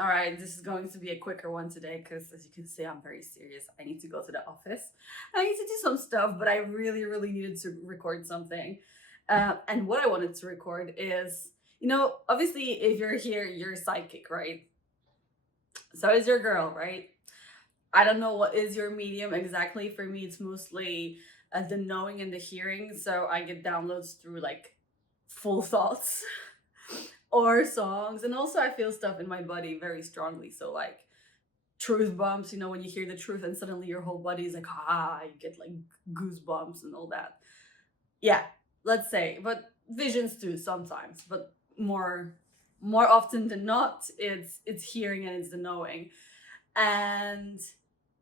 All right, this is going to be a quicker one today because, as you can see, I'm very serious. I need to go to the office. I need to do some stuff, but I really, really needed to record something. And what I wanted to record is, obviously, if you're here, you're a sidekick, right? So is your girl, right? I don't know what is your medium exactly. For me, it's mostly the knowing and the hearing. So I get downloads through like full thoughts or songs. And also, I feel stuff in my body very strongly. So, like, truth bumps, when you hear the truth and suddenly your whole body is like, you get like goosebumps and all that. Yeah, let's say. But visions too sometimes. But more often than not, it's hearing and it's the knowing. And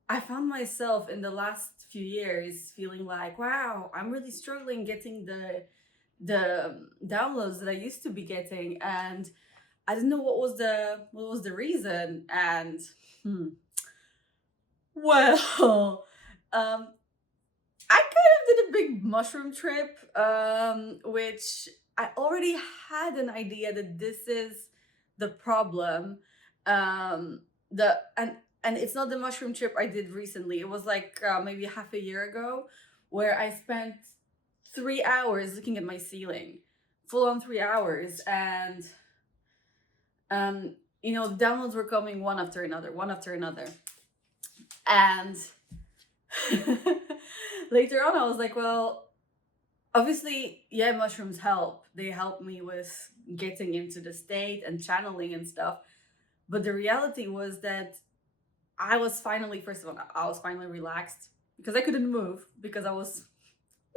I found myself in the last few years feeling like, wow, I'm really struggling getting the downloads that I used to be getting, and I didn't know what was the reason. And well, I kind of did a big mushroom trip, which I already had an idea that this is the problem. The and it's not the mushroom trip I did recently. It was like maybe half a year ago, where I spent 3 hours looking at my ceiling, full on 3 hours, and the downloads were coming one after another, and later on I was like, well, obviously, yeah, mushrooms help. They help me with getting into the state and channeling and stuff. But the reality was that first of all, I was finally relaxed because I couldn't move because I was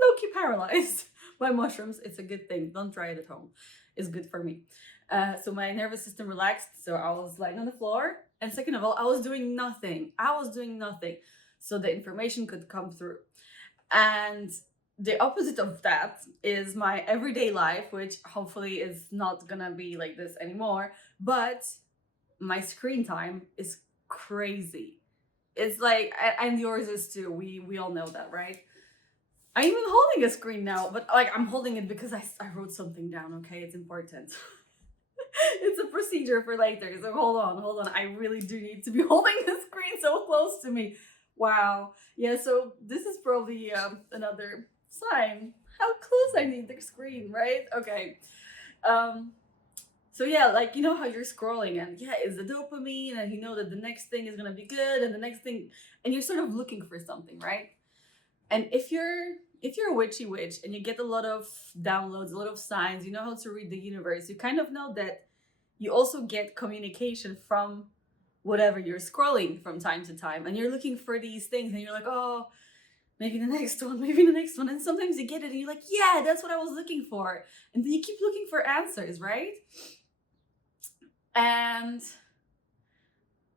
low-key paralyzed by mushrooms. It's a good thing. Don't try it at home. It's good for me. So my nervous system relaxed. So I was lying on the floor. And second of all, I was doing nothing. So the information could come through. And the opposite of that is my everyday life, which hopefully is not gonna be like this anymore. But my screen time is crazy. It's like, and yours is too. We all know that, right? I'm even holding a screen now, but like I'm holding it because I wrote something down. Okay, it's important. It's a procedure for later. So hold on. I really do need to be holding the screen so close to me. Wow. Yeah. So this is probably another sign how close I need the screen, right? Okay. Um. So yeah, like how you're scrolling and yeah, it's the dopamine, and you know that the next thing is gonna be good, and the next thing, and you're sort of looking for something, right? And if you're a witchy witch and you get a lot of downloads, a lot of signs, you know how to read the universe, you kind of know that you also get communication from whatever you're scrolling from time to time. And you're looking for these things and you're like, oh, maybe the next one, maybe the next one. And sometimes you get it and you're like, yeah, that's what I was looking for. And then you keep looking for answers, right? And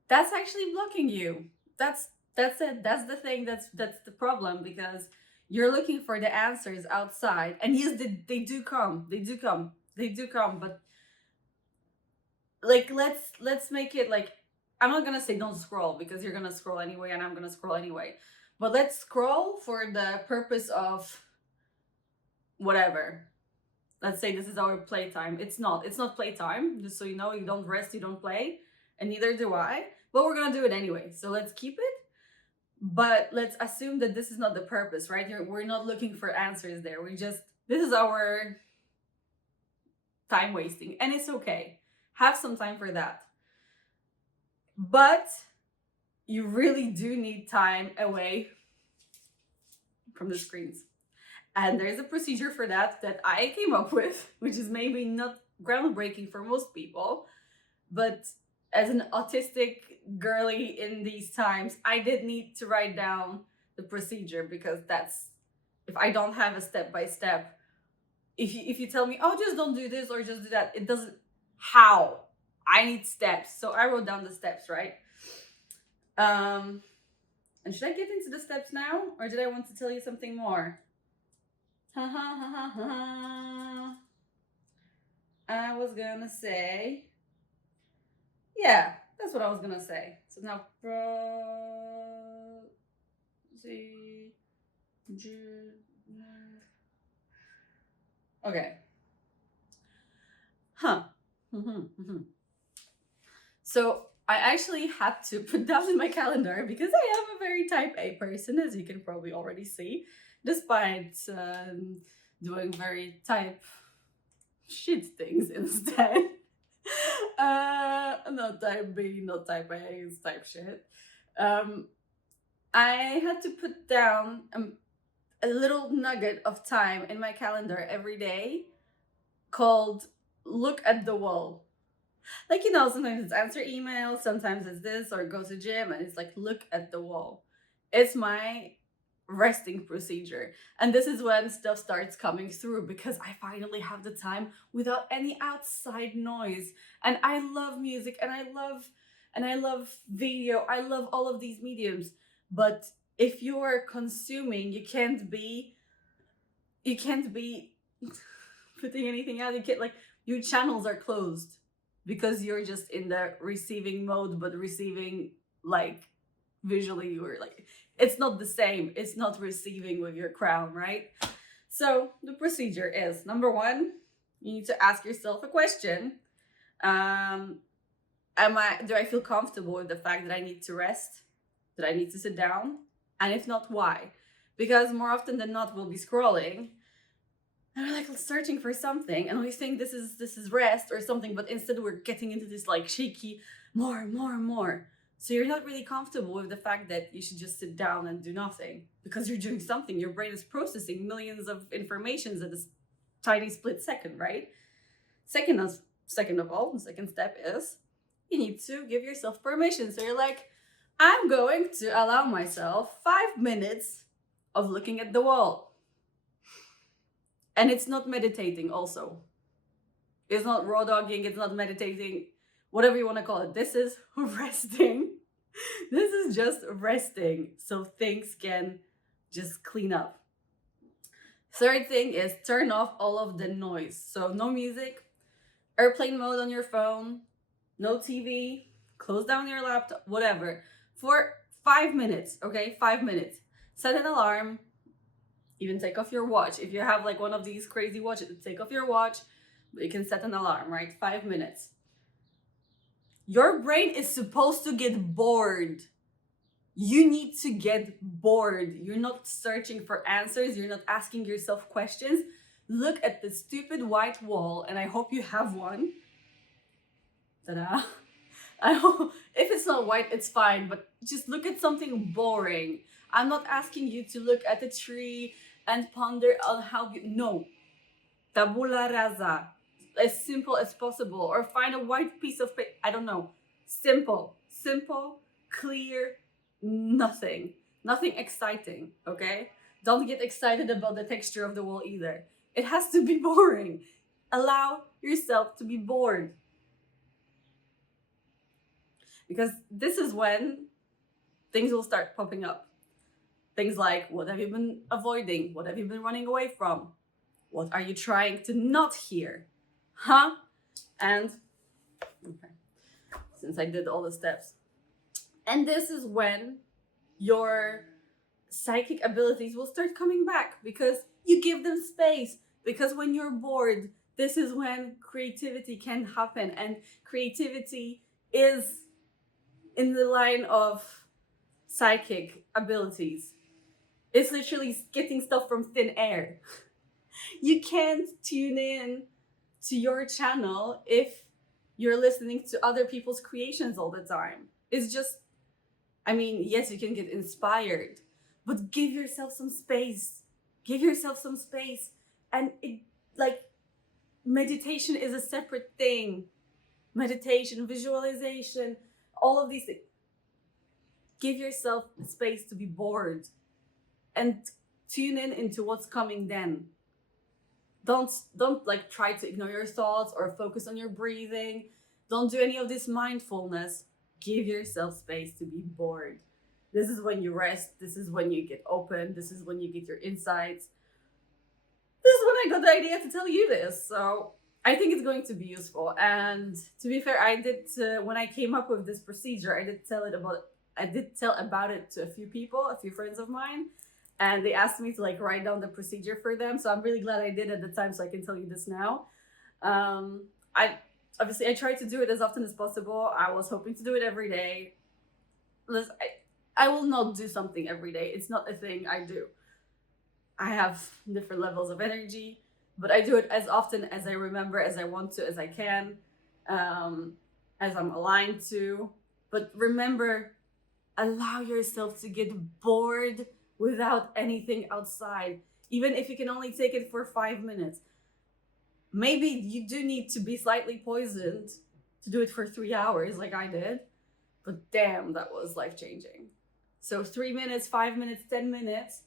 that's actually blocking you. That's it. That's the thing. That's the problem, because you're looking for the answers outside, and yes, they do come. But like, let's make it like, I'm not gonna say don't scroll, because you're gonna scroll anyway, and I'm gonna scroll anyway. But let's scroll for the purpose of whatever. Let's say this is our playtime. It's not playtime. Just so you know, you don't rest, you don't play, and neither do I. But we're gonna do it anyway. So let's keep it. But let's assume that this is not the purpose, right? We're not looking for answers there. This is our time wasting, and it's okay. Have some time for that. But you really do need time away from the screens. And there's a procedure for that I came up with, which is maybe not groundbreaking for most people, but as an autistic girly in these times, I did need to write down the procedure, because if I don't have a step by step, if you tell me, oh, just don't do this or just do that, it doesn't. How? I need steps. So I wrote down the steps, right? And should I get into the steps now, or did I want to tell you something more? Ha ha ha ha ha. I was gonna say, yeah, that's what I was gonna say. So now, okay. Huh. So I actually had to put down in my calendar because I am a very type A person, as you can probably already see, despite doing very type shit things instead. Not type B, not type A, it's type shit. Um, I had to put down a little nugget of time in my calendar every day called look at the wall. Like, sometimes it's answer emails, sometimes it's this, or go to gym, and it's like, look at the wall. It's my resting procedure. And this is when stuff starts coming through because I finally have the time without any outside noise. And I love music and I love video. I love all of these mediums. But if you're consuming, you can't be putting anything out. You can't, like, your channels are closed because you're just in the receiving mode, but receiving like visually, or like it's not the same. It's not receiving with your crown, right? So the procedure is, number one, you need to ask yourself a question. Do I feel comfortable with the fact that I need to rest? That I need to sit down? And if not, why? Because more often than not, we'll be scrolling and we're like searching for something, and we think this is rest or something, but instead we're getting into this like shaky more. So you're not really comfortable with the fact that you should just sit down and do nothing because you're doing something. Your brain is processing millions of informations at a tiny split second, right? Second of all, the second step is you need to give yourself permission. So you're like, I'm going to allow myself 5 minutes of looking at the wall. And it's not meditating also. It's not raw dogging, it's not meditating, whatever you want to call it. This is resting. This is just resting so things can just clean up. Third thing is turn off all of the noise. So no music, airplane mode on your phone, no TV, close down your laptop, whatever. For 5 minutes, okay? 5 minutes. Set an alarm. Even take off your watch. If you have like one of these crazy watches, take off your watch, but you can set an alarm, right? 5 minutes. Your brain is supposed to get bored. You need to get bored. You're not searching for answers. You're not asking yourself questions. Look at the stupid white wall, and I hope you have one. Ta-da. I hope, if it's not white, it's fine, but just look at something boring. I'm not asking you to look at a tree and ponder on how you, no. Tabula rasa. As simple as possible. Or find a white piece of paper. I don't know. Simple, clear, nothing. Nothing exciting, okay? Don't get excited about the texture of the wall either. It has to be boring. Allow yourself to be bored. Because this is when things will start popping up. Things like, what have you been avoiding? What have you been running away from? What are you trying to not hear? Huh? And, okay, since I did all the steps. And this is when your psychic abilities will start coming back because you give them space. Because when you're bored, this is when creativity can happen. And creativity is in the line of psychic abilities. It's literally getting stuff from thin air. You can't tune in to your channel if you're listening to other people's creations all the time. It's just, I mean, yes, you can get inspired, but give yourself some space. Give yourself some space. And it, like, meditation is a separate thing. Meditation, visualization, all of these things. Give yourself space to be bored and tune in into what's coming then. Don't like try to ignore your thoughts or focus on your breathing. Don't do any of this mindfulness. Give yourself space to be bored. This is when you rest. This is when you get open. This is when you get your insights. This is when I got the idea to tell you this. So I think it's going to be useful. And to be fair, I did when I came up with this procedure, I did tell about it to a few people, a few friends of mine, and they asked me to like write down the procedure for them. So I'm really glad I did at the time, so I can tell you this now. Obviously, I try to do it as often as possible. I was hoping to do it every day. Listen, I will not do something every day. It's not a thing I do. I have different levels of energy, but I do it as often as I remember, as I want to, as I can, um, as I'm aligned to. But remember, allow yourself to get bored without anything outside, even if you can only take it for 5 minutes. Maybe you do need to be slightly poisoned to do it for 3 hours, like I did, but damn, that was life changing. So 3 minutes, 5 minutes, 10 minutes,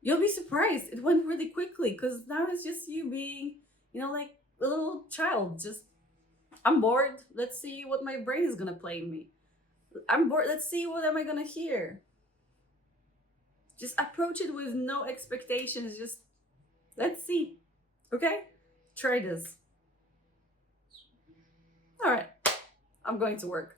you'll be surprised. It went really quickly because now it's just you being, like a little child. Just, I'm bored. Let's see what my brain is gonna play me. I'm bored. Let's see what am I gonna hear. Just approach it with no expectations. Just let's see. Okay? Try this. All right. I'm going to work.